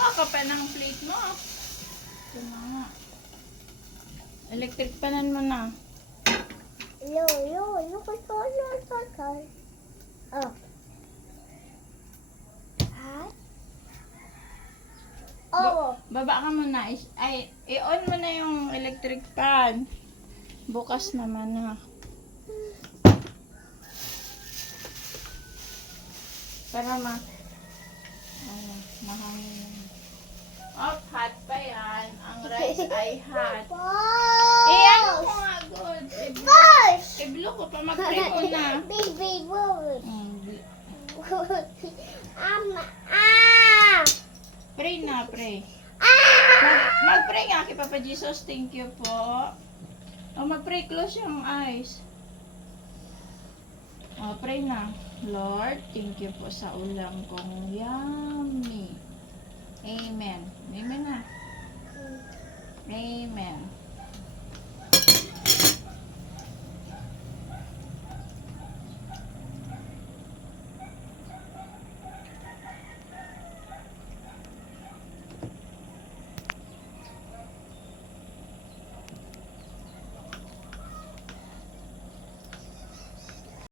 Kumuha ka pa ng plate mo. Ito na nga. Electric panan mo na. Oh. Hi. Oh. Baba ka muna. I-on mo na yung electric pan. Bukas naman na. Para mahangin. Oh, hot pa yan. Ang rice ay hot. Ano mo nga, good. I-blow ko pa. Mag-pray ko na. Baby bird. Pray na, pray. Mag-pray nga kay Papa Jesus. Thank you po. Oh, mag-pray. Close yung eyes. Oh, pray na. Lord, thank you po sa ulam kong yummy. Amen. Amen na. Amen.